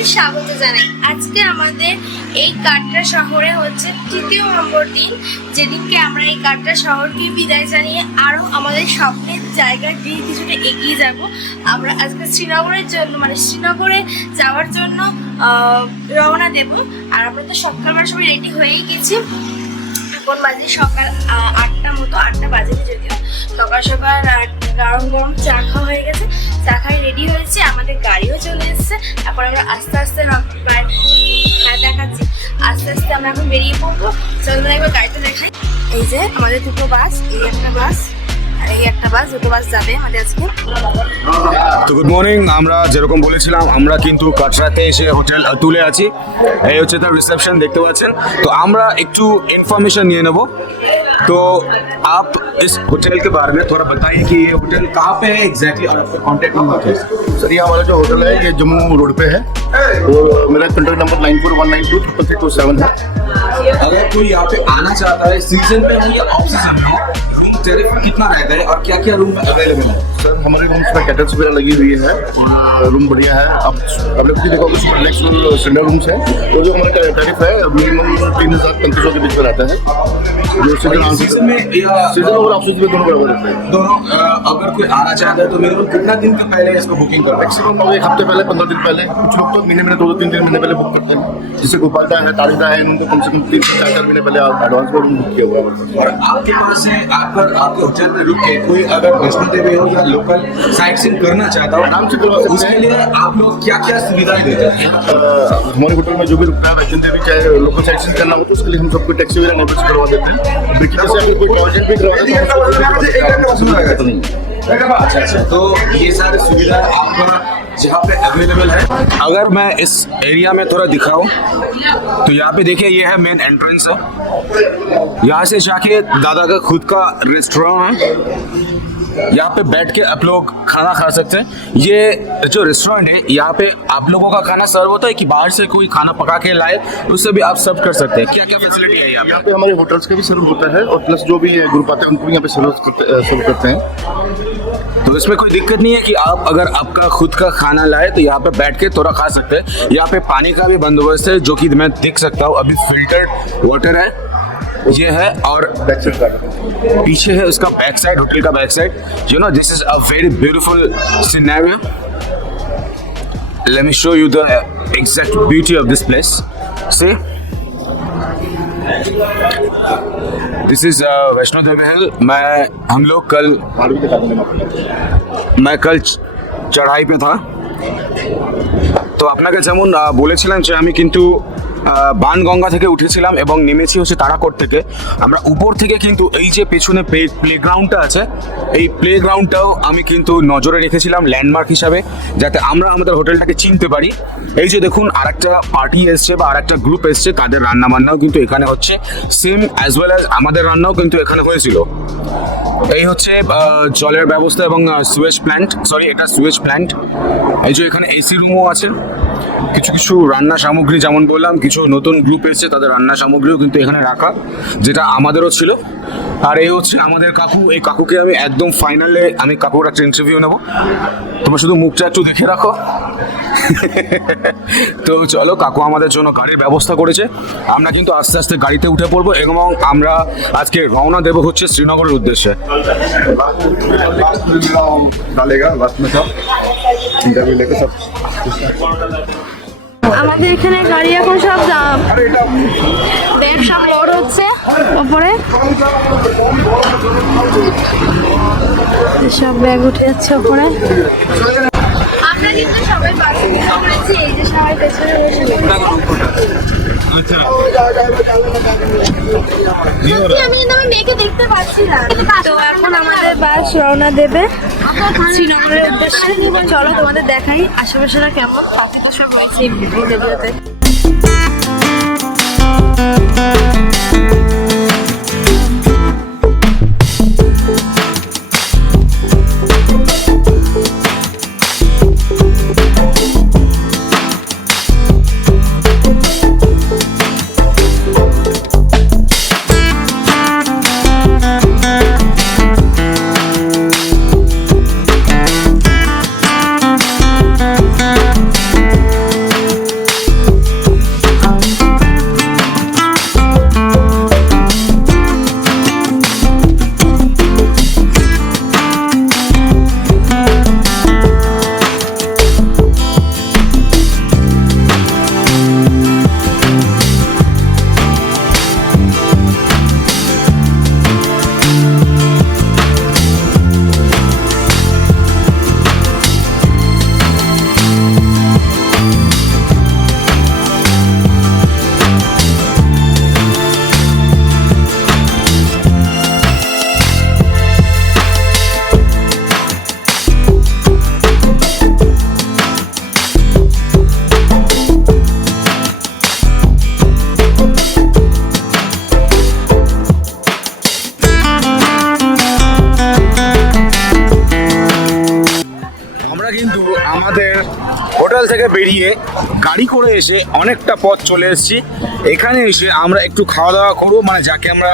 সবাইকে স্বাগত জানাই। আজকে আমাদের এই কাটরা শহরে হচ্ছে তৃতীয় নম্বর দিন, যেদিনকে আমরা এই কাটরা শহরকে বিদায় জানিয়ে আরও আমাদের স্বপ্নের জায়গার দিকে কিছুটা এগিয়ে যাব। আমরা আজকে শ্রীনগরের জন্য শ্রীনগরে যাওয়ার জন্য রওনা দেব। আর আমরা তো সকালবেলা সবাই রেডি হয়েই গেছি। এখন বাজে সকাল 8টা মতো, 8টা বাজেনি যদিও। সকাল সকাল গরম গরম চা খাওয়া হয়ে গেছে, চা খাই রেডি হয়েছে, আমাদের গাড়িও চলে এসেছে। এখন আমরা আস্তে আস্তে দেখাচ্ছি, আস্তে আস্তে আমরা এখন বেরিয়ে পড়বো। চলুন একবার গাড়িতে দেখাই। এই যে আমাদের দুটো বাস, এই একটা বাস আর এই একটা বাস, দুটো বাস যাবে আমাদের আজকে। তো গুড মর্নিং। আমরা যেরকম বলেছিলাম আমরা কিন্তু কাটরাতে এসে হোটেল তুলে আছি। এই হচ্ছে তার রিসেপশন, দেখতে পাচ্ছেন। তো আমরা একটু ইনফরমেशन নিয়ে নেব। तो आप इस होटल के बारे में थोड़ा बताइए कि ये होटल कहाँ पे है एग्जैक्टली और आपका कॉन्टैक्ट नंबर क्या है? सर ये हमारा जो होटल है ये जम्मू रोड पे है। तो मेरा कॉन्टैक्ट नंबर 9419263627 है। अगर कोई यहाँ पे आना चाहता है सीजन पे हो या ऑफ सीजन में, रूम टेरिफ कितना रहता है और क्या क्या रूम अवेलेबल है? सर हमारे रूम्स में कैटल्स वगैरह लगी हुई है, रूम बढ़िया है। अब आपने कुछ देखा होगा नेक्स्ट स्टैंडर्ड रूम्स है। तो जो हमारा टैरिफ है मिनिमम 3000-3500 के बीच में रहता है। जो सीजन में या सीजन और ऑफ सीजन में दोनों बराबर रहते हैं। दोनों अगर कोई आना चाहता है तो मिनिमम कितना दिन के पहले इसको बुकिंग करना है? मैक्सिमम एक हफ्ते पहले, 15 दिन पहले, कुछ लोग तो महीने में 2-3 महीने पहले बुक करते हैं। जिससे गोपालदा है, तारिदा है, उनको कम से कम 3-4 महीने पहले एडवांस में रूम बुक किया हुआ है। और आपके पास से अगर आपके होटल में रुक के कोई अगर वैष्णो देवी हो या लोकल साइट सीइंग करना चाहता हो, आराम से करवा सकते हैं। उसके लिए आप लोग क्या क्या सुविधाएं देते हैं? हमारे होटल में जो भी रुकना है, वैष्णो देवी चाहे लोकल साइट सीइंग करना हो तो उसके लिए हम सबको टैक्सी वगैरह नोटिस करवा देते हैं। जैसे आपको कोई प्रोजेक्ट भी करवाना है अच्छा, तो ये सारी सुविधा आपका जहाँ पे अवेलेबल है। अगर मैं इस एरिया में थोड़ा दिखाऊं तो यहाँ पे देखिए ये है मेन एंट्रेंस है। यहाँ से जाके दादा का खुद का रेस्टोरेंट है, यहाँ पे बैठ के आप लोग खाना खा सकते हैं। ये जो रेस्टोरेंट है यहाँ पे आप लोगों का खाना सर्व होता है कि बाहर से कोई खाना पका के लाए उससे भी आप सर्व कर सकते हैं? क्या क्या फैसिलिटी है यहाँ यहाँ पे हमारे होटल्स का भी सर्व होता है और प्लस जो भी ग्रुप आते हैं उनको भी यहाँ पे सर्व करते हैं। तो इसमें कोई दिक्कत नहीं है कि आप अगर आपका खुद का खाना लाए तो यहाँ पे बैठ के थोड़ा खा सकते हैं। यहाँ पे पानी का भी बंदोबस्त है जो कि मैं देख सकता हूँ, अभी फिल्टर्ड वाटर है ये है। और पीछे है उसका बैक साइड, होटल का back side. You know this is a very beautiful scenario. Let me show you the exact beauty of this place. See this is Vaishno Devi hill. हम लोग मैं कल चढ़ाई पे था। তো আপনাকে যেমন বলেছিলাম যে আমি কিন্তু বানগঙ্গা থেকে উঠেছিলাম এবং নেমেছি হচ্ছে তারাকোট থেকে। আমরা উপর থেকে কিন্তু এই যে পেছনে প্লেগ্রাউন্ডটা আছে, এই প্লেগ্রাউন্ডটাও আমি কিন্তু নজরে রেখেছিলাম ল্যান্ডমার্ক হিসাবে, যাতে আমরা আমাদের হোটেলটাকে চিনতে পারি। এই যে দেখুন আরেকটা পার্টি এসছে বা আরেকটা গ্রুপ এসছে, তাদের রান্না বান্নাও কিন্তু এখানে হচ্ছে সেম অ্যাজ ওয়েল অ্যাজ আমাদের রান্নাও কিন্তু এখানে হয়েছিল। এই হচ্ছে জলের ব্যবস্থা এবং সুয়েজ প্ল্যান্ট, সরি এটা সুয়েজ প্ল্যান্ট। এই যে এখানে এসি রুমও আছে। কিছু কিছু রান্না সামগ্রী যেমন বললাম, কিছু নতুন গ্রুপ এসেছে তাদের রান্না সামগ্রীও কিন্তু এখানে রাখা, যেটা আমাদেরও ছিল। আর এই হচ্ছে আমাদের কাকু। এই কাকুকে আমি একদম ফাইনালে আমি কাকুর একটা ইন্টারভিউ নেবো, তোমরা শুধু মুখটা একটু দেখে রাখো। তো চলো, কাকু আমাদের জন্য গাড়ির ব্যবস্থা করেছে। আমরা কিন্তু আস্তে আস্তে গাড়িতে উঠে পড়বো এবং আমরা আজকে রওনা দেবো হচ্ছে শ্রীনগরের উদ্দেশ্যে। আমাদের এখানে গাড়ি এখন সব ব্যাগ সব লোড হচ্ছে ওপরে, সব ব্যাগ উঠে যাচ্ছে ওপরে। আমরা কিন্তু সবাই বাসে করেছি, এই যে সবাই পেছনে বসে আমি মেয়েকে দেখতে পাচ্ছি না। তো এখন আমাদের বাস রওনা দেবে শ্রীনগরের উদ্দেশ্যে। চলো তোমাদের দেখাই আশেপাশেটা কেমন, তাতে তো সব রয়েছে এই ভিডিওতে। থেকে বেরিয়ে গাড়ি করে এসে অনেকটা পথ চলে এসেছি। এখানে এসে আমরা একটু খাওয়া দাওয়া করবো, মানে যাকে আমরা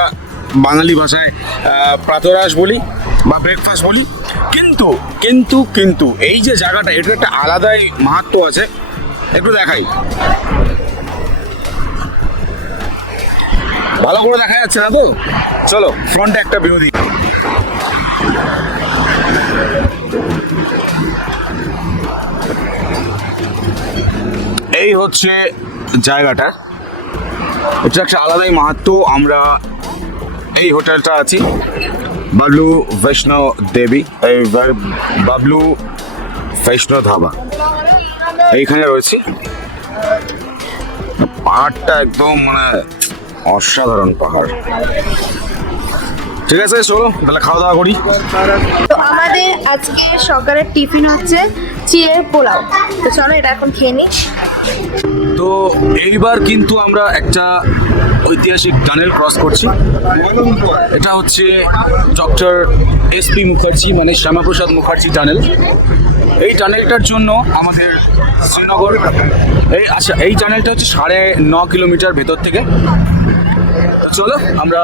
বাঙালি ভাষায় প্রাতরাশ বলি বা ব্রেকফাস্ট বলি। কিন্তু কিন্তু কিন্তু এই যে জায়গাটা, এটা একটা আলাদাই মাহাত্ম্য আছে, একটু দেখাই। ভালো করে দেখা যাচ্ছে না তো? চলো ফ্রন্টে একটা ভিউ দিই। এই হচ্ছে জায়গাটা, এটা একটা আলাদাই মাহাত্ম্য। আমরা এই হোটেলটা আছি বাবলু বৈষ্ণব দেবী, এই বাবলু বৈষ্ণব ধাবা, এইখানে রয়েছি। পাহাড়টা একদম মানে অসাধারণ পাহাড়। ঠিক আছে, চলো তাহলে খাওয়া দাওয়া করি। তো আমাদের আজকে সকালের টিফিন হচ্ছে চিড়ের পোলাও। তো চলো এটা এখন খেয়ে নিই। তো এইবার কিন্তু আমরা একটা ঐতিহাসিক টানেল ক্রস করছি। এটা হচ্ছে ডক্টর এসপি মুখার্জি মানে শ্যামাপ্রসাদ মুখার্জি টানেল। এই টানেলটার জন্য আমাদের শ্রীনগর, এই টানেলটা হচ্ছে 9.5 কিলোমিটার ভেতর থেকে। চলো আমরা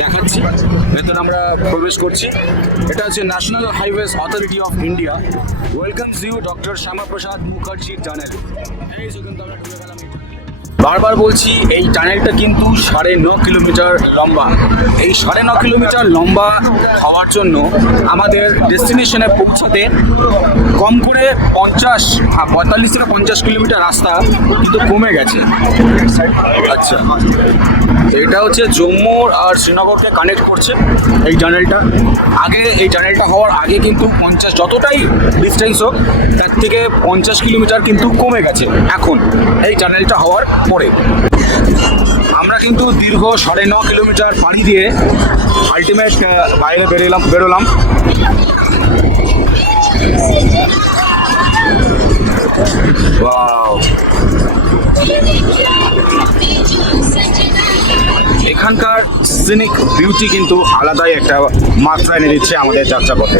দেখাচ্ছি, ভেতরে আমরা প্রবেশ করছি। এটা হচ্ছে national highways authority of India welcomes you doctor Shyamaprasad Mukherjee tunnel. এই যে কিন্তু আমরা ঢুকে গেলাম। বারবার বলছি, এই টানেলটা কিন্তু 9.5 কিলোমিটার লম্বা। এই 9.5 কিলোমিটার লম্বা হওয়ার জন্য আমাদের ডেস্টিনেশনে পৌঁছাতে কম করে 45 থেকে 50 কিলোমিটার রাস্তা কিন্তু কমে গেছে। আচ্ছা, এটা হচ্ছে জম্মু আর শ্রীনগরকে কানেক্ট করছে এই টানেলটা। আগে এই টানেলটা হওয়ার আগে কিন্তু 50, যতটাই ডিস্টেন্স হোক তার থেকে 50 কিলোমিটার কিন্তু কমে গেছে এখন এই টানেলটা হওয়ার পরে। আমরা কিন্তু দীর্ঘ 9.5 কিলোমিটার পাড়ি দিয়ে আলটিমেট বাইরে বেরোলাম। Wow! এখানকার সিনিক বিউটি কিন্তু আলাদাই একটা মাত্রা এনে দিচ্ছে আমাদের যাত্রাপথে।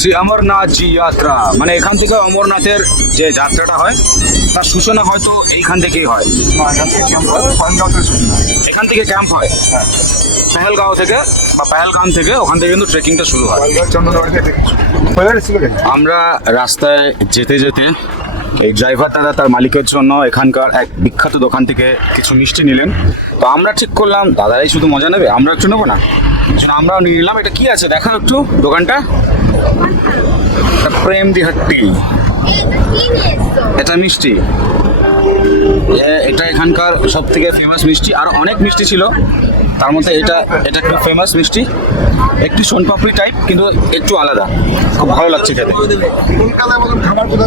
শ্রী অমরনাথ জি যাত্রা, মানে এখান থেকে অমরনাথের যে যাত্রাটা হয় তার সূচনা হয়তো এইখান থেকেই হয়। এখান থেকে ক্যাম্প হয় পেহেলগাঁও থেকে বা পেহেলগাম থেকে, ওখান থেকে কিন্তু ট্রেকিংটা শুরু হয়। আমরা রাস্তায় যেতে যেতে এই ড্রাইভার দাদা তার মালিকের জন্য এখানকার এক বিখ্যাত দোকান থেকে কিছু মিষ্টি নিলেন। তো আমরা ঠিক করলাম দাদারাই শুধু মজা নেবে, আমরা একটু নেবো না, আমরাও নিয়ে নিলাম। এটা কি আছে দেখা একটু দোকানটা, প্রেম দি হাট্টি, এটা মিষ্টি, এটা এখানকার সব থেকে ফেমাস মিষ্টি। আর অনেক মিষ্টি ছিল, তার মধ্যে এটা একটু ফেমাস মিষ্টি, একটু সোনপাপড়ি টাইপ কিন্তু একটু আলাদা, খুব ভালো লাগছে খেতে।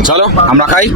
চলো আমরা খাই।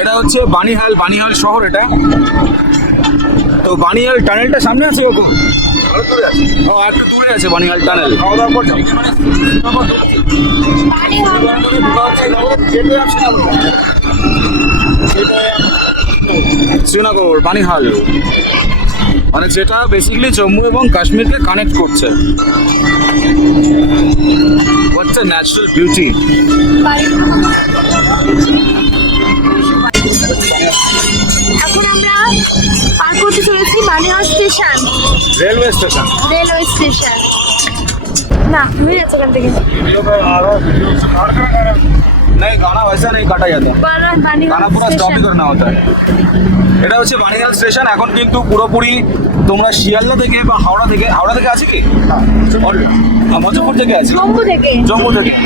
এটা হচ্ছে বানিহাল শহর এটা। তো বানিহাল টানেলটা সামনে আছে ওরকম। ও আর একটু দূরে আছে বানিহাল টানেল। খাওয়া দাওয়া করছো? শ্রীনগর বানিহাল মানে যেটা বেসিক্যালি জম্মু এবং কাশ্মীরকে কানেক্ট করছে। হোয়াটস এ ন্যাচারাল বিউটি। এখন আমরা পার করতে চলেছি Banihal station, railway station. Railway station. না হয়ে যাচ্ছে এখান থেকে। नहीं गाना वैसा नहीं काटा जाता, गाना पूरा स्टॉप ही करना होता है। এটা হচ্ছে বানিহাল স্টেশন। এখন কিন্তু পুরোপুরি তোমরা শিয়ালদা থেকে বা হাওড়া থেকে আছে কি মজফরপুর থেকে আছে,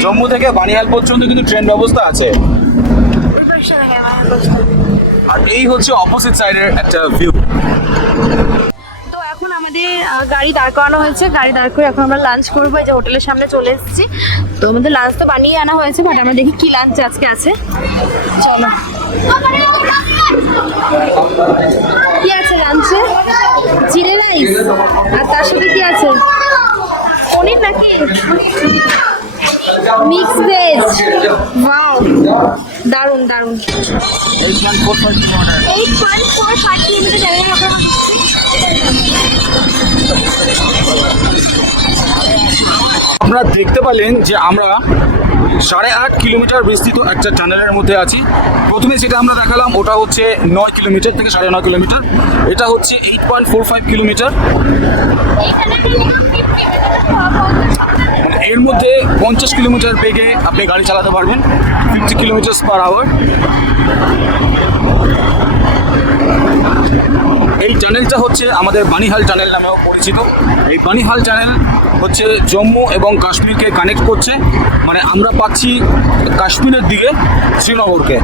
জম্মু থেকে বানিহাল পর্যন্ত কিন্তু ট্রেন ব্যবস্থা আছে। আর এই হচ্ছে অপোজিট সাইডের একটা ভিউ। তো এখন আমাদের গাড়ি দাঁড় করানো হয়েছে, গাড়ি দাঁড় করে এখন আমরা লাঞ্চ করবো। এই যে হোটেলের সামনে চলে এসেছি। তো আমাদের লাঞ্চ তো বানিয়ে আনা হয়েছে, বাট আমরা দেখি কি লাঞ্চ আজকে আছে। চলো কি আছে লাঞ্চে? জিরে রাইস আর তার সাথে কি আছে? পনির নাকি মিক্স ভেজ? ওয়াও দারুণ দারুণ। 8.45 কিলোমিটার জায়গায় আমরা আপনারা দেখতে পেলেন যে আমরা 8.5 কিলোমিটার বিস্তৃত একটা টানেলের মধ্যে আছি। প্রথমে যেটা আমরা দেখালাম ওটা হচ্ছে 9 কিলোমিটার থেকে 9.5 কিলোমিটার, এটা হচ্ছে 8.45 কিলোমিটার। এর মধ্যে 50 কিলোমিটার বেগে আপনি গাড়ি চালাতে পারবেন, 50 কিলোমিটার পার আওয়ার। এই টানেলটা হচ্ছে আমাদের বানিহাল টানেল নামেও পরিচিত। এই বানিহাল টানেল হচ্ছে জম্মু এবং কাশ্মীরকে কানেক্ট করছে, মানে আমরা পাচ্ছি কাশ্মীরের দিকে শ্রীনগরকে।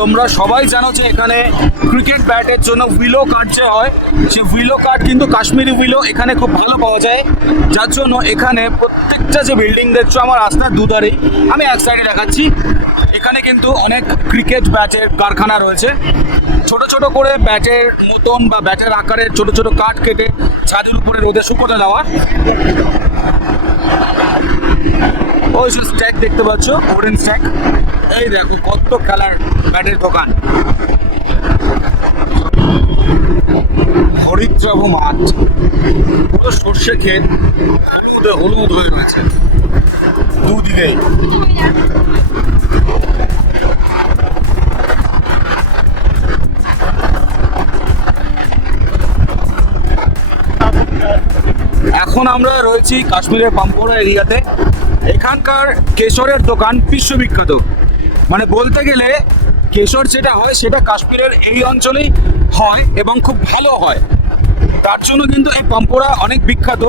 তোমরা সবাই জানো যে এখানে ক্রিকেট ব্যাটের জন্য উইলো কাঠ যে হয়, সেই উইলো কাঠ কিন্তু কাশ্মীরি উইলো এখানে খুব ভালো পাওয়া যায়। যার জন্য এখানে প্রত্যেকটা যে বিল্ডিং দেখছো আমার রাস্তার দুধারেই, আমি এক সাইডে দেখাচ্ছি, এখানে কিন্তু অনেক ক্রিকেট ব্যাটের কারখানা রয়েছে। ছোট ছোট করে ব্যাটের মতন বা ব্যাটের আকারের ছোট ছোট কাঠ কেটে ছাদের উপরে রোদে শুকোতে দেওয়া। ওই যে স্ট্যাক দেখতে পাচ্ছ, ওরেন স্ট্যাক, এই দেখো কত খেলার ব্যাটের দোকান। হরিদ্রাভ মাঠ, পুরো সর্ষে ক্ষেত, হলুদ হয়ে রয়েছে দুদিকেই। এখন আমরা রয়েছি কাশ্মীরের পাম্পোরা এরিয়াতে। এখানকার কেশরের দোকান বিশ্ববিখ্যাত, মানে বলতে গেলে কেশর যেটা হয় সেটা কাশ্মীরের এই অঞ্চলেই হয় এবং খুব ভালো হয়। তার জন্য কিন্তু এই পাম্পোরা অনেক বিখ্যাত।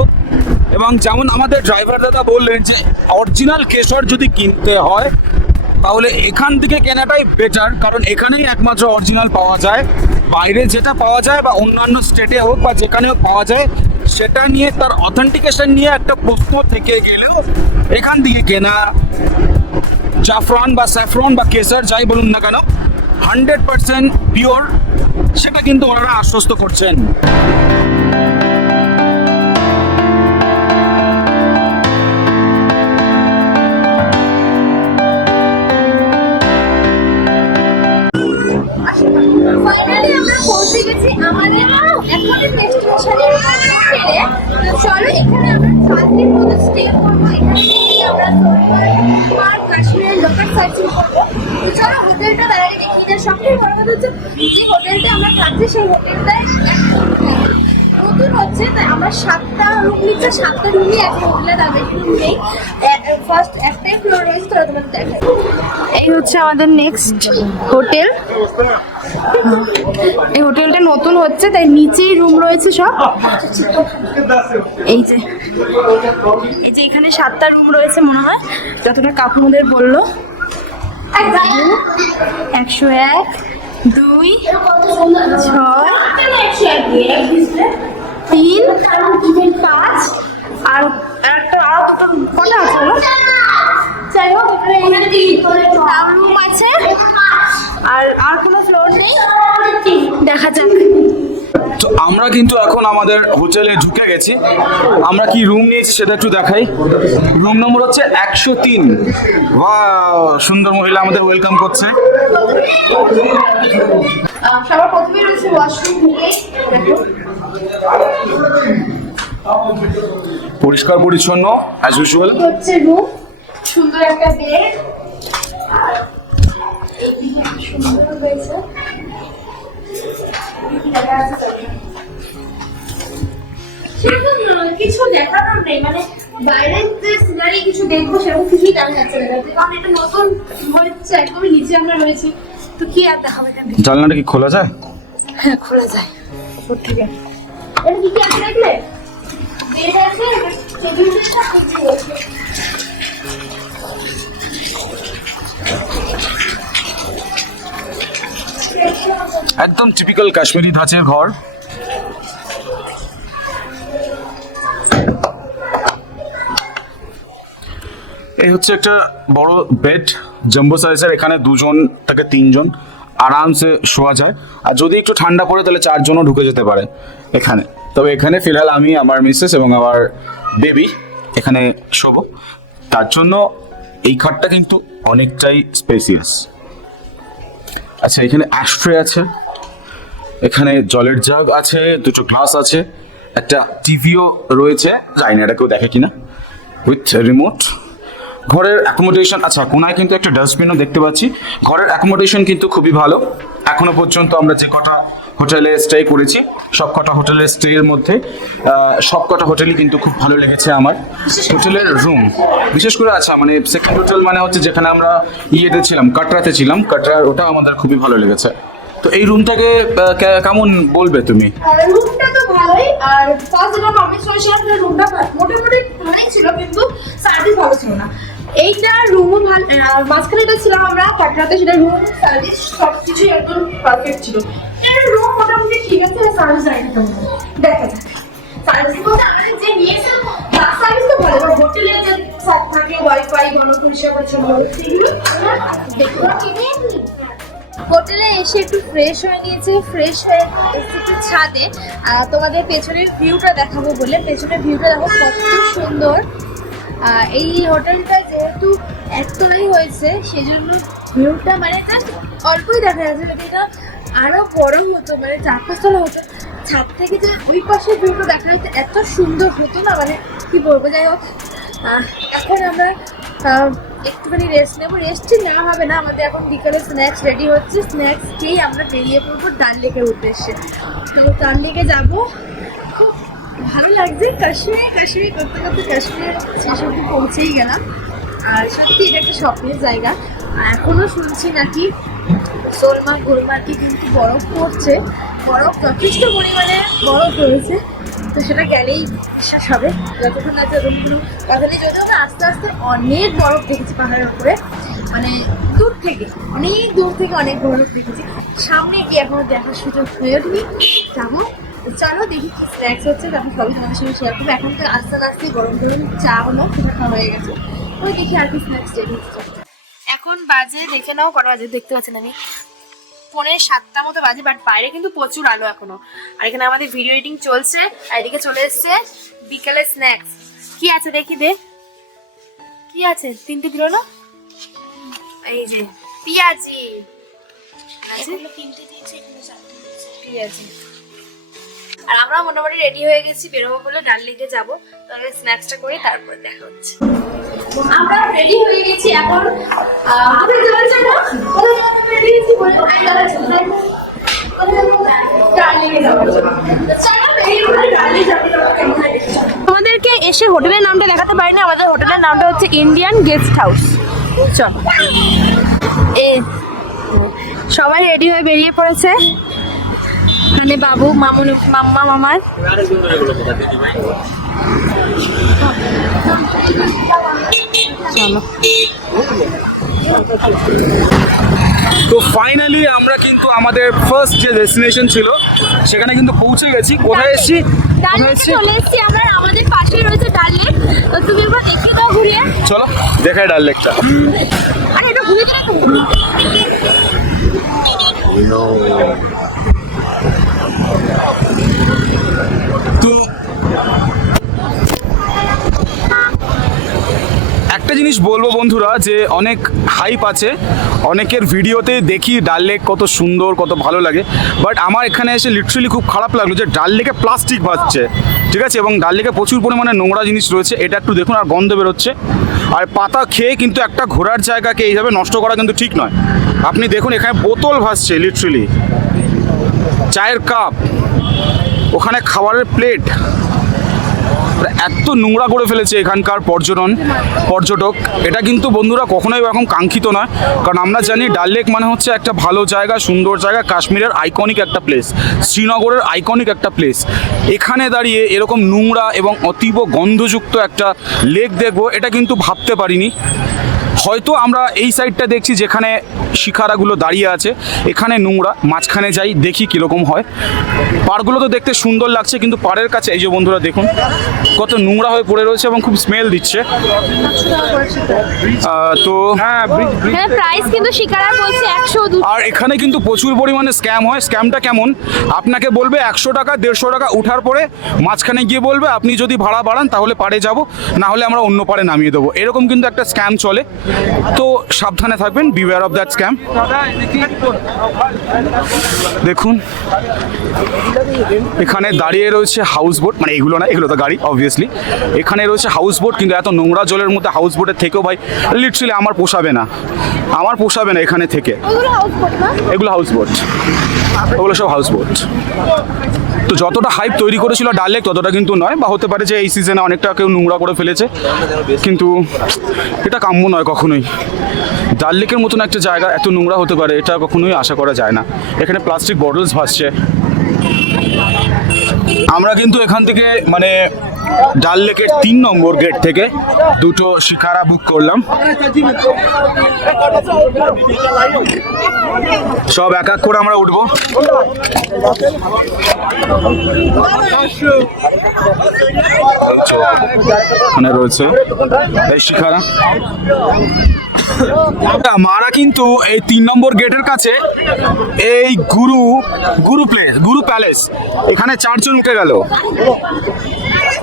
এবং যেমন আমাদের ড্রাইভার দাদা বললেন যে অরিজিনাল কেশর যদি কিনতে হয় তাহলে এখান থেকে কেনাটাই বেটার, কারণ এখানেই একমাত্র অরিজিনাল পাওয়া যায়। বাইরে যেটা পাওয়া যায় বা অন্যান্য স্টেটে হোক বা যেখানেও পাওয়া যায় সেটা নিয়ে তার অথেন্টিকেশন নিয়ে একটা প্রশ্ন থেকে গেলেও এখান থেকে কেনা জাফরান বা স্যাফরন বা কেশর যাই বলুন না কেন 100% পিওর, সেটা কিন্তু ওনারা আশ্বস্ত করছেন। ফাইনালি আমরা পৌঁছে গেছি আমাদের এখনের ডেস্টিনেশনে ছেড়ে। তো চলো এখানে আমরা 7 দিন মতো স্টে করবো। এখানে থেকেই আমরা সোনমার্গ কাশ্মীরের লোকাল সার্চিং করবো। তো চলো হোটেলটা বেড়াই দেখি। তার সবথেকে বড় কথা হচ্ছে যে হোটেলটা আমরা থাকছি সেই হোটেলটায় নতুন হচ্ছে, তাই আমরা 7টা রুম নিচ্ছে। 7টা রুমই আছে হোটেলে, তাদের রুম নেই। ফার্স্ট একটাই ফ্লোর রয়েছে, তো তোমাদের দেখাই। এই হচ্ছে আমাদের নেক্সট হোটেল। এই হোটেলটা নতুন হচ্ছে, তাই নিচেই রুম রয়েছে সব। এই যে এখানে 7টা রুম রয়েছে মনে হয়, যতটা কাকুমদের বললো। 101, 2, 6, 3, 5 আর একটা কটা আছে বলো? যাই হোক এখানে রুম আছে আর কোনো ফ্লোর নেই। দেখা যাক। তো আমরা কিন্তু এখন আমাদের হোটেলে ঢুকে গেছি। আমরা কি রুম নিয়েছি সেটা একটু দেখাই। রুম নম্বর হচ্ছে 103। ওয়াও, সুন্দর মহিলা আমাদের ওয়েলকাম করছে। সবার প্রথমে রয়েছে ওয়াশরুম। পরিষ্কার পরিচ্ছন্ন অ্যাজ ইউজুয়াল। হচ্ছে রুম, সুন্দর একটা বেড আর সুন্দর হয়েছে। কিছু দেখানোর নেই, মানে বাইরের যে সিনারি কিছু দেখবো সেরকম কিছুই দেখা যাচ্ছে না, কারণ এটা নতুন হচ্ছে। একদমই নিচে আমরা রয়েছি, তো কি আর দেখাবো এখান থেকে? জানলাটা কি খোলা যায়? হ্যাঁ খোলা যায় উপর থেকে। এটা কি কি আছে দেখলে? বেড আছে, টেবিল আছে। একদম টিপিক্যাল কাশ্মীরি ধাঁচের ঘর। এই হচ্ছে একটা বড় বেড, জাম্বো সাইজের। এখানে 2 জন থেকে 3 জন আরামসে শোয়া যায়। আর যদি একটু ঠান্ডা পড়ে তাহলে 4 জনও ঢুকে যেতে পারে এখানে। তবে এখানে ফিলহাল আমি, আমার মিসেস এবং আমার বেবি এখানে শোবো। তার জন্য এই খাটটা কিন্তু অনেকটাই স্পেসিয়াস। আচ্ছা, এখানে অ্যাশট্রে আছে, এখানে জলের জাগ আছে, 2টো গ্লাস আছে, একটা টিভিও রয়েছে, জানি না এটা কেউ দেখে কিনা, উইথ রিমোট। ঘরের অ্যাকোমোডেশন, আচ্ছা কোনায় কিন্তু একটা ডাস্টবিনও দেখতে পাচ্ছি। ঘরের অ্যাকোমোডেশন কিন্তু খুবই ভালো। এখনো পর্যন্ত আমরা যে কটা হোটেলে স্টে করেছি, সবকটা হোটেলের স্টের মধ্যে সবকটা হোটেলই কিন্তু খুব ভালো লেগেছে আমার। হোটেলের রুম বিশেষ করে, আচ্ছা মানে সেকেন্ড হোটেল মানে হচ্ছে যেখানে আমরা ইয়েতে ছিলাম, কাটরাতে ছিলাম, কাটরা, ওটাও আমাদের খুবই ভালো লেগেছে। তো এই রুমটাকে কেমন বলবে তুমি? রুমটা তো ভালোই। আর ফার্স্ট যেটা কমেন্ট করেছিলাম যে রুমটা মোটামুটি ভালোই ছিল, কিন্তু সার্ভিস ভালো ছিল না। এইটা রুমও ভালো। মাঝখানে এটা ছিলাম আমরা কাটরাতে, সেটা রুম সার্ভিস সব কিছুই একদম পারফেক্ট ছিল। রুম মোটামুটি ঠিক আছে, সার্ভিস একদম দেখা যায়। সার্ভিস বলতে আমাদের যে নিয়েছে তার সার্ভিস তো ভালো। হোটেলে যে থাকে ওয়াইফাই, গণপরিষেবা পরিচ্ছন্ন, সেগুলো দেখতে। হোটেলে এসে একটু ফ্রেশ হয়ে নিয়েছি। ফ্রেশ হয়ে এসে একটু ছাদে তোমাদের পেছনের ভিউটা দেখাবো বলে। পেছনের ভিউটা দেখো কত সুন্দর। এই হোটেলটা যেহেতু একতলাই হয়েছে সেজন্য ভিউটা মানে অল্পই দেখা যাচ্ছে। যদি এটা আরো বড় হতো, মানে 4-5 তলা হতো, ছাদ থেকে যে ওই পাশের ভিউটা দেখা যেত এত সুন্দর হতো না, মানে কি বলবো। যাই হোক, এখন আমরা একটুখানি রেস্ট নেবো। রেস্টই নেওয়া হবে না, আমাদের এখন বিকালে স্ন্যাক্স রেডি হচ্ছে। স্ন্যাক্স খেয়েই আমরা বেরিয়ে পড়বো ডাল লেকের উদ্দেশ্যে। তো ডাল লেকে যাবো। খুব ভালো লাগছে কাশ্মীর করতে করতে কাশ্মীর শেষ অব্দি পৌঁছেই গেলাম। আর সত্যি এটা একটা স্বপ্নের জায়গা। এখনও শুনছি নাকি সোনমার্গ গুলমার্গে কিন্তু বরফ পড়ছে, বরফ যথেষ্ট পরিমাণে বরফ রয়েছে। তো সেটা গেলেই বিশ্বাস হবে, যতক্ষণ না যতক্ষণ কথা নেই। যদিও না আস্তে আস্তে অনেক বরফ দেখেছি পাহাড়ের উপরে, মানে দূর থেকে অনেক বরফ দেখেছি। সামনে গিয়ে এখনো দেখার সুযোগ হয়ে ওঠেনি। যাবো, চলো দেখি কি স্ন্যাক্স হচ্ছে, তারপর সবই তোমাদের সঙ্গে শেয়ার করবো। এখন তো আস্তে আস্তে গরম গরম চা হলো, সেটা খাওয়া হয়ে গেছে। ওই দেখি আর কি স্ন্যাক্স রেডি হচ্ছে। এখন বাজে, দেখে নাও কটা বাজে দেখতে পাচ্ছেন আমি, 6:45 মতো বাজে। বাট বাইরে কিন্তু প্রচুর আলো এখনো। আর এখানে আমাদের ভিডিও এডিটিং চলছে। আর এদিকে চলে এসছে বিকালের স্ন্যাক্স। কি আছে দেখি দে, কি আছে? 3টে দিল না? এই যে পেঁয়াজি, আছে, ঠিক আছে। আর আমরা মোটামুটি রেডি হয়ে গেছি, বেরোবো বলে ডাল লেকে যাবো। তাহলে স্ন্যাক্সটা করে তারপর দেখা হচ্ছে। আমরা রেডি হয়ে গেছি এখন। আমাদেরকে এসে হোটেলের নামটা দেখাতে পারি না। আমাদের হোটেলের নামটা হচ্ছে ইন্ডিয়ান গেস্ট হাউস। চল, সবাই রেডি হয়ে বেরিয়ে পড়েছে। মানে বাবু, মামুন, মাম্মা, মামার। চলো। তো ফাইনালি আমরা কিন্তু আমাদের ফার্স্ট যে ডেস্টিনেশন ছিল সেখানে কিন্তু পৌঁছে গেছি। কোথায় এসেছি? ডাল লেকে চলে এসেছি আমরা। আমাদের পাশেই রয়েছে ডাল লেক। তো তুমি একবার দেখে দাও ঘুরিয়ে। চলো দেখাই ডাল লেকটা। আরে এটা ঘুরে তো একটা জিনিস বলবো বন্ধুরা, যে অনেক হাইপ আছে, অনেকের ভিডিওতে দেখি ডাল লেক কত সুন্দর, কত ভালো লাগে। বাট আমার এখানে এসে লিটারালি খুব খারাপ লাগলো যে ডাল লেকে প্লাস্টিক ভাসছে, ঠিক আছে, এবং ডাল লেকে প্রচুর পরিমাণে নোংরা জিনিস রয়েছে। এটা একটু দেখুন, আর গন্ধ বেরোচ্ছে। আর পাতা খেয়ে কিন্তু একটা ঘোরার জায়গাকে এইভাবে নষ্ট করা কিন্তু ঠিক নয়। আপনি দেখুন এখানে বোতল ভাসছে, লিটারালি চায়ের কাপ, ওখানে খাবারের প্লেট, এত নোংরা করে ফেলেছে এখানকার পর্যটক। এটা কিন্তু বন্ধুরা কখনোই এরকম কাঙ্ক্ষিত নয়। কারণ আমরা জানি ডাল লেক মানে হচ্ছে একটা ভালো জায়গা, সুন্দর জায়গা, কাশ্মীরের আইকনিক একটা প্লেস, শ্রীনগরের আইকনিক একটা প্লেস। এখানে দাঁড়িয়ে এরকম নোংরা এবং অতীব গন্ধযুক্ত একটা লেক দেখবো, এটা কিন্তু ভাবতে পারিনি। হয়তো আমরা এই সাইডটা দেখছি যেখানে শিকারাগুলো দাঁড়িয়ে আছে, এখানে নোংরা, মাঝখানে যাই দেখি কীরকম হয়। পাড়গুলো তো দেখতে সুন্দর লাগছে, কিন্তু পাড়ের কাছে এই যে বন্ধুরা দেখুন কত নোংরা হয়ে পড়ে রয়েছে এবং খুব স্মেল দিচ্ছে। তো প্রাইস কিন্তু শিকারা বলছে 100। আর এখানে কিন্তু প্রচুর পরিমাণে স্ক্যাম হয়। স্ক্যামটা কেমন? আপনাকে বলবে 100 টাকা, 150 টাকা উঠার পরে মাঝখানে গিয়ে বলবে আপনি যদি ভাড়া বাড়ান তাহলে পাড়ে যাব, না হলে আমরা অন্য পাড়ে নামিয়ে দেবো। এরকম কিন্তু একটা স্ক্যাম চলে। তো সাবধানে থাকবেন, বিওয়্যার অফ দ্যাট স্ক্যাম। দেখুন এখানে দাঁড়িয়ে রয়েছে হাউস বোট, মানে এগুলো না, এগুলো তো গাড়ি অবভিয়াসলি। এখানে রয়েছে হাউস বোট, কিন্তু এত নোংরা জলের মধ্যে হাউস বোটের থেকেও ভাই লিটারালি আমার পোষাবে না এখানে থেকে। এগুলো হাউস বোট, ওগুলো সব হাউস বোট। তো যতটা হাইপ তৈরি করেছিল ডাল লেক ততটা কিন্তু নয়, বা হতে পারে যে এই সিজনে অনেকটা কেউ নোংরা করে ফেলেছে, কিন্তু এটা কাম্য নয় কখনোই। ডাল লেকের মতন একটা জায়গা এত নোংরা হতে পারে এটা কখনোই আশা করা যায় না। এখানে প্লাস্টিক বটলস ভাসছে। আমরা কিন্তু এখান থেকে মানে ডাল লেকের 3 নম্বর গেট থেকে দুটো শিকারা বুক করলাম। সব এক এক করে আমরা উঠবো। এখানে রয়েছে এই শিকারা। মারা কিন্তু এই 3 নম্বর গেটের কাছে এই গুরু প্যালেস, এখানে 4 জন উঠে গেল।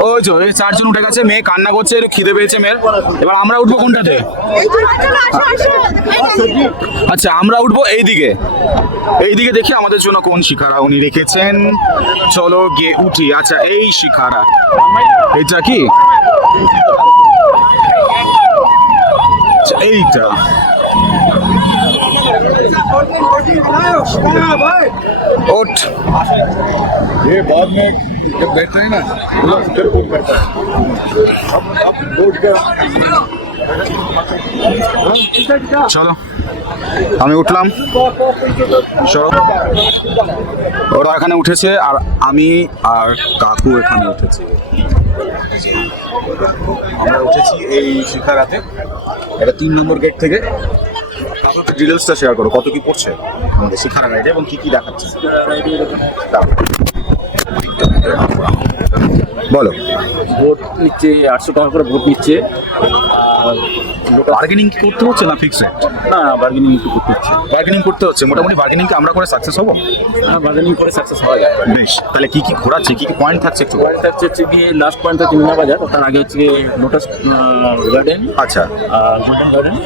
ওই যে এই 4 জন উঠে গেছে। মেয়ে কান্না করছে, একটু খিদে পেয়েছে মেয়ের। এবার আমরা উঠবো কোনটাতে? আচ্ছা আমরা উঠবো এইদিকে দেখি আমাদের জন্য কোন শিকারা উনি রেখেছেন। চলো গিয়ে উঠি। আচ্ছা এই শিকারা, এটা কি? এইটা ওঠ। ये बाद में जब बैठ रहे हैं ना फिर फूट करता है। अब फूट कर চলো আমি উঠলাম। চলো ওরা এখানে উঠেছে আর আমি আর কাকু এখানে উঠেছি। আমরা উঠেছি এই শিকারাতে, এটা 3 নম্বর গেট থেকে। ডিটেলসটা শেয়ার করো, কত কি পড়ছে আমাদের শিকারা রাইডে এবং কি কি দেখাচ্ছে বলো। ভোট নিচ্ছে 800 টাকা করে ভোট নিচ্ছে। বার্গেনিং করতে হচ্ছে না ফিক্স রেট? না, বার্গেনিং একটু করতে হচ্ছে। বার্গেনিং করতে হচ্ছে। মোটামুটি বার্গেনিংকে আমরা করে সাকসেস হবো। বার্গেনিং করে সাকসেস হওয়া যায়। বেশ, তাহলে কি কি ঘোরাচ্ছে, কি কি পয়েন্ট থাকছে একটু? পয়েন্ট থাকছে হচ্ছে গিয়ে লাস্ট পয়েন্ট হচ্ছে মিনা বাজার, ওখানে আগে হচ্ছে লোটাস গার্ডেন, আচ্ছা, গোল্ডেন গার্ডেন,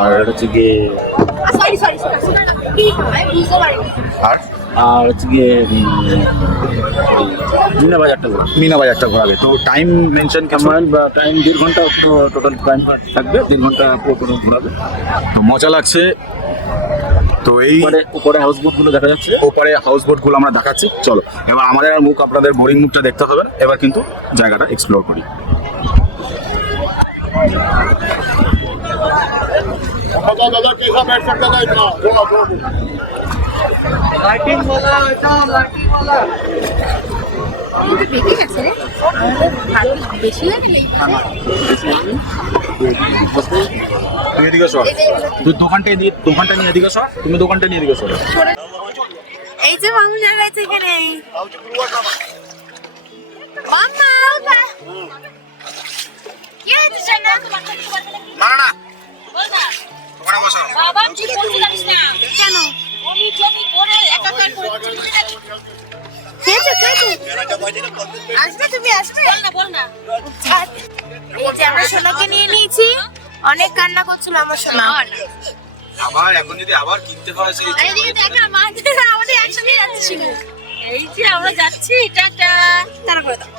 আর হচ্ছে গিয়ে আর আর হচ্ছে গিয়ে মিনা বাজারটা ঘোরা। মিনা বাজারটা ঘোরাবে। তো টাইম মেনশন কেমন? আমার বা টাইম 1.5 ঘন্টা টোটাল টাইম থাকবে, 1.5 ঘন্টা পুরো ঘোরাবে। তো মজা লাগছে। তো এই উপরে হাউস বোট গুলো দেখা যাচ্ছে। ওপারে হাউস বোট গুলো আমরা দেখাচ্ছি, চলো। এবার আমাদের আর মুখ, আপনাদের বোরিং মুখটা দেখতে হবে না। এবার কিন্তু জায়গাটা এক্সপ্লোর করি। दादा दादा कैसा बैठ सकता था इतना थोड़ा थोड़ा তুই এদিকে সর, তুই দোকানটা নিয়ে এদিকে সর, তুমি দোকানটা নিয়ে এদিকে সর। এই যে মামু জায়গা আছে এখানে। মামা কি হয়েছে জানা? না না না, ওখানে বসো। বাবা কি বলতে জানিস না? কেন? উনি জমি করে একাকার করে খেয়েছো আসবে, তুমি আসবে? বল না এই যে আমরা সোনাকে নিয়ে নিয়েছি, অনেক কান্না করছিল আমার সোনা। আবার এখন যদি আবার কিনতে হয় সেই এদিকে দেখা আমাদের একসাথে যাচ্ছিল। এই যে আমরা যাচ্ছি টাটা। তারা করে দাও।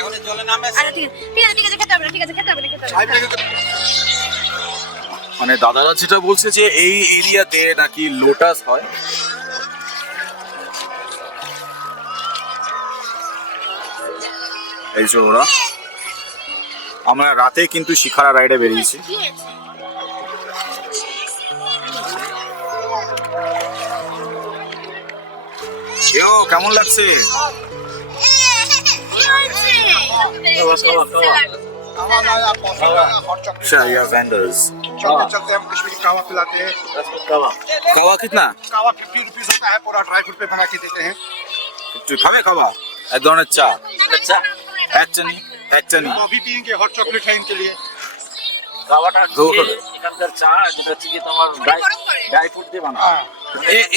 এখন জলে নামে। আচ্ছা ঠিক আছে খেতে হবে না, ঠিক আছে খেতে হবে না। মানে দাদারা যেটা বলছে যে এই এরিয়াতে নাকি লোটাস হয়। এই যে ওরা, আমরা রাতে কিন্তু শিখারা রাইডে বেরিয়েছি। কেমন লাগছে? शाहिया वेंडर्स चलते चलते हम कश्मीरी कावा पिलाते हैं। कावा कितना? कावा 50 रुपीज होता है, पूरा ड्राई फ्रूट पे बना के देते हैं। खावे कावा एक धरনের চা, এক চানি वो भी पियेंगे, हॉट चॉकलेट है इनके लिए। খাওয়াটা दो এখানকার চা যেটা হচ্ছে কি তোমার ড্রাই ফ্রুট দিয়ে বানানো। हाँ,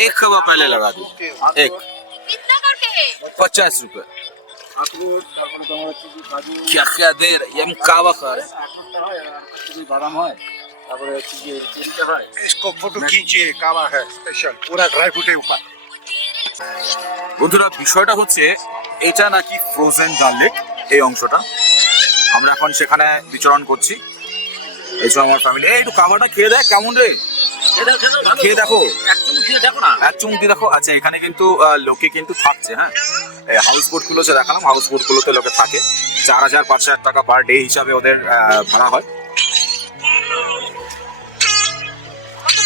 एक कवा पहले लगा दो, एक कितना करके? 50 रुपए। আখরোট, তারপরে তোমার হচ্ছে কি কাজু, क्या क्या दे रहे ये कावा खा रहे। আখরোটটা হয় আর হচ্ছে কি বাদাম হয়, তারপরে হচ্ছে কি চেরিটা হয়। इसको फोटो खींचिए, कावा है स्पेशल, पूरा ड्राई फ्रूट है ऊपर। বন্ধুরা বিষয়টা হচ্ছে এটা নাকি ফ্রোজেন গার্লিক, এই অংশটা। আমরা এখন সেখানে বিচরণ করছি। এই সব আমার ফ্যামিলি। এই একটু কাবাটা খেয়ে দেখ কেমন রে, খেয়ে দেখো, এক চুমুক দিয়ে দেখো না। এক চুমুক দিয়ে দেখো। আচ্ছা এখানে কিন্তু লোকে কিন্তু থাকছে, হ্যাঁ। হাউস বোট গুলো যে দেখালাম, হাউস বোট গুলোতে লোকে থাকে। 4000-5000 টাকা পার ডে হিসাবে ওদের ভাড়া হয়।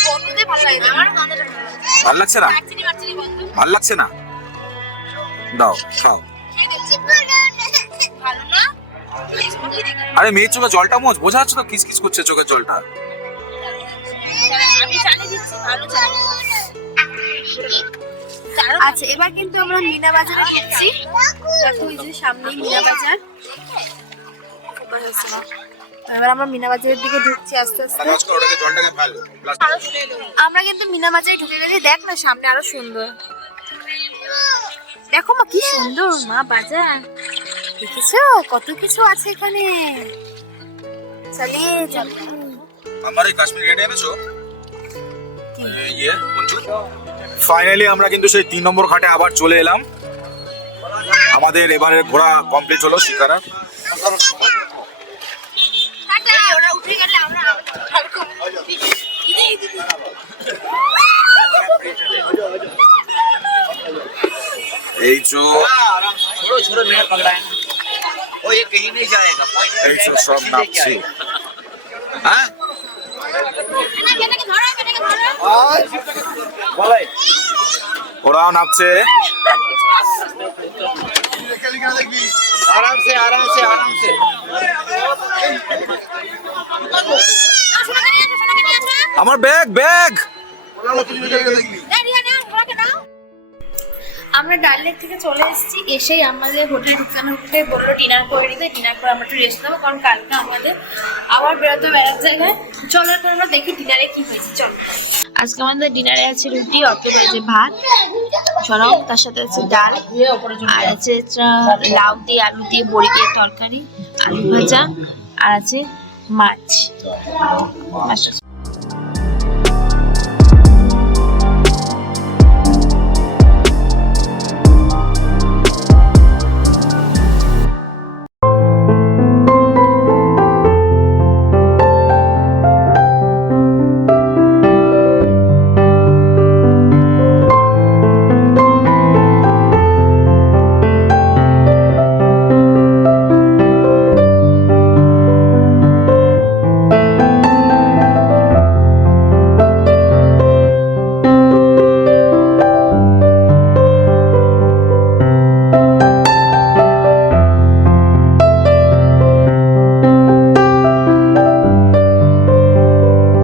বন্ধুদের ভালো লাগে না, আমার মাথাটা ভাল লাগছে না? ভাল লাগছে না? দাও খাও। ভালো না? আরে মেয়ের চোখে জলটা মোচ, বোঝা যাচ্ছে তো কিস কিস করছে চোখের জলটা। আমি চালিয়ে দিচ্ছি, ভালো চালিয়ে। আচ্ছা এবার কিন্তু আমরা মিনা বাজারে যাচ্ছি। দেখো এই যে সামনেই মিনা বাজার। এবার আমরা মিনা বাজারের দিকে ঢুকছি আস্তে আস্তে। জলটাকে ফেলো। আমরা কিন্তু মিনা বাজারে ঢুকে গেছি। দেখ না সামনে আরো সুন্দর, দেখো মা কি সুন্দর মা বাজার। দেখেছো কত কিছু আছে এখানে। চালিয়ে যাবো। আমার এই কাশ্মীর গেটে এনেছো ইয়ে মঞ্জুর। ফাইনালি আমরা কিন্তু সেই 3 নম্বর ঘাটে আবার চলে এলাম। আমাদের এবারে ঘোরা কমপ্লিট হলো শিকারা। ওরা উঠে গেলে আমরা এই যে छोड़ो छोड़ो मेरा पकड़ा है वो ये कहीं नहीं जाएगा। এই যে সব নাচছি, হ্যাঁ। ওরাও নাচছে। आराम से आराम से आराम से। আমার ব্যাগ ব্যাগ। আমরা ডাল লেক থেকে চলে এসেছি। এসেই আমাদের হোটেল ঢুকানো হোটেলে বললো ডিনার করে নিতে। ডিনার করে আমরা একটু রেস্ট নেবো, কারণ কালকে আমাদের আবার বেরোতে বেড়ার জায়গায়। চলো এখন আমরা দেখি ডিনারে কি হয়েছে। চলো আজকে আমাদের ডিনারে আছে রুটি, অত রয়েছে ভাত সরাও, তার সাথে আছে ডাল, আর আছে লাউ দিয়ে আলু দিয়ে বড়ি দিয়ে তরকারি, আলু ভাজা, আর আছে মাছ।